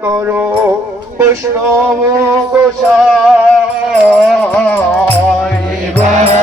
করো বৈষ্ণব গোসাই এবার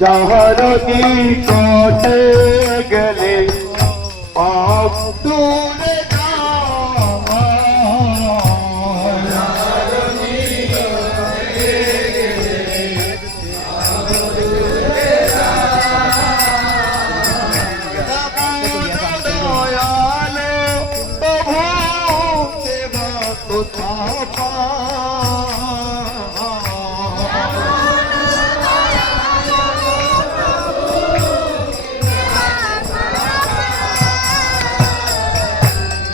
যাহার নিকটে গেলে পাপ দূরে দয়ালে প্রভু সেবা কোথা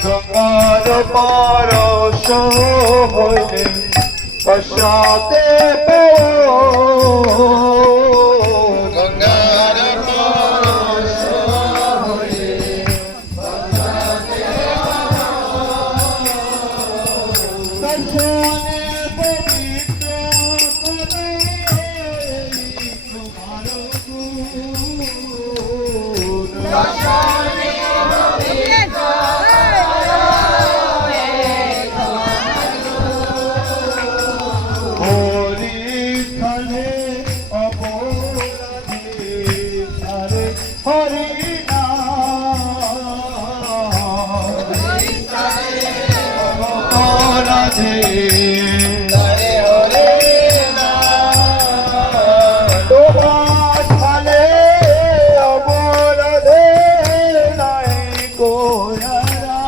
গঙ্গার পরশ হইলে পশ্চাতে গঙ্গার পরশ হইলে দর্শনে পবিত্র করে তোমার তোমার ফলে অপরাধে নাই কোয়ারা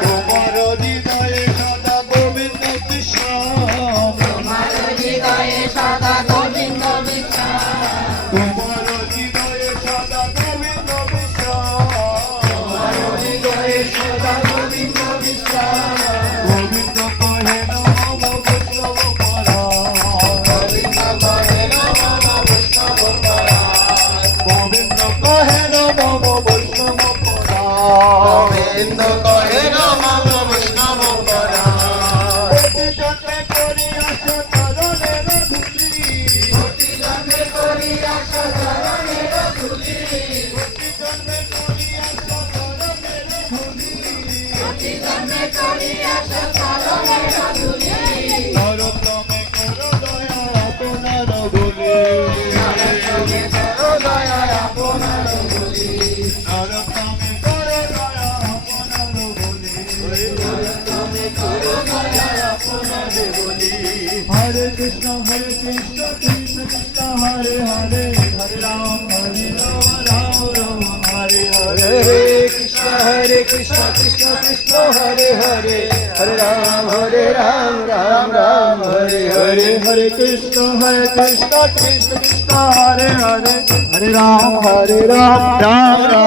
তোমার হৃদয়ে সদা গোবিন্দ কৃষ্ণ তোমার হৃদয়ে সদা গোবিন্দ কৃষ্ণ তোমার হৃদয়ে সদা গোবিন্দ কৃষ্ণ তোমার হৃদয়ে সদা গোবিন্দ কৃষ্ণ গোবিন্দ কহে নমঃ বৈষ্ণব পরায় গোবিন্দ কহে নমঃ বৈষ্ণব পরায় গোবিন্দ কহে নমঃ বৈষ্ণব পরায় প্রতি জন্মে করি আশা চরণের ধুলি প্রতি জন্মে করি আশা চরণের ধুলি প্রতি জন্মে করি আশা চরণের ধুলি প্রতি জন্মে করি আশা চরণের ধুলি নরোত্তমে করো দয়া আপনার বলি নরোত্তমে করো দয়া আপনার বলি নরোত্তমে করো দয়া আপনার বলি নরোত্তমে করো দয়া আপনার বলি হরে কৃষ্ণ কৃষ্ণ কৃষ্ণ হরে হরে হরে রাম রাম রাম হরে হরে কৃষ্ণ কৃষ্ণ কৃষ্ণ হরে হরে হরে রাম রাম রাম হরে হরে হরে কৃষ্ণ কৃষ্ণ কৃষ্ণ হরে হরে হরে রাম রাম রাম